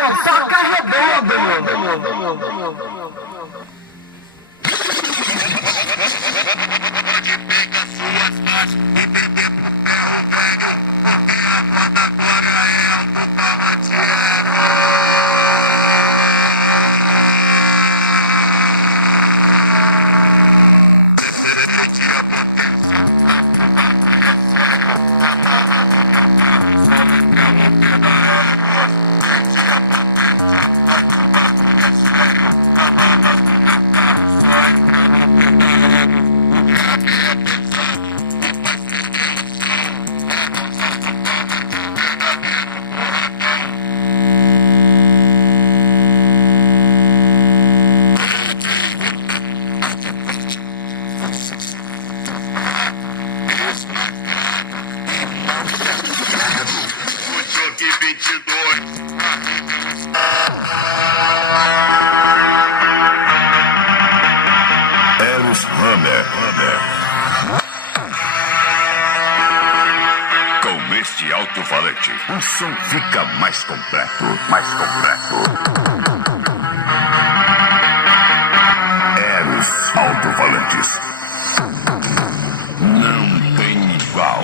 toca redondo. Eros Hammer. Com este alto-falante, o som fica mais completo. Eros alto-falantes. Não tem igual.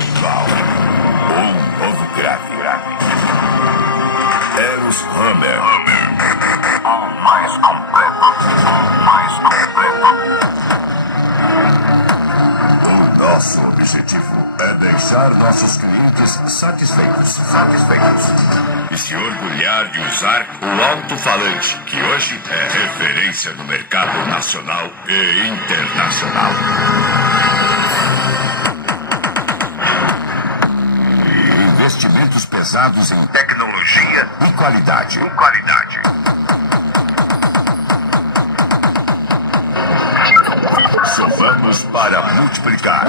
Um novo grave. Eros Hammer. O mais completo. O nosso objetivo é deixar nossos clientes satisfeitos. E se orgulhar de usar o alto-falante, que hoje é referência no mercado nacional e internacional. E investimentos pesados em tecnologia e qualidade. Somamos para multiplicar.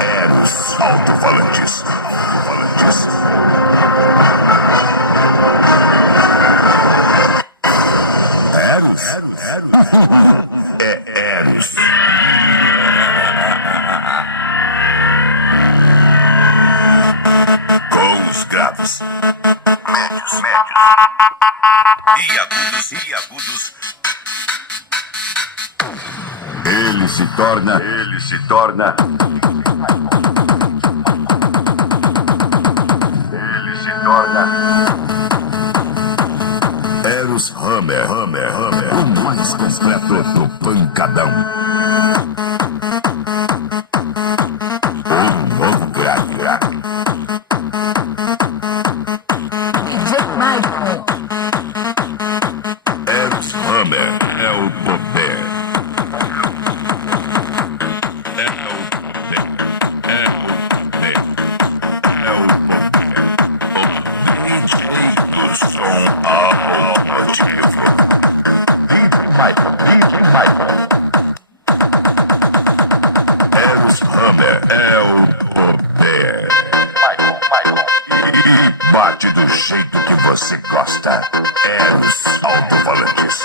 Eros alto-falantes. Eros? É Eros. Com os graves, médios e agudos. Ele se torna Eros Hammer, o mais completo do pancadão. Um novo grave. Eros Hammer é o poder. Eros Hammer é o poder. E bate do jeito que você gosta. Eros alto-falantes.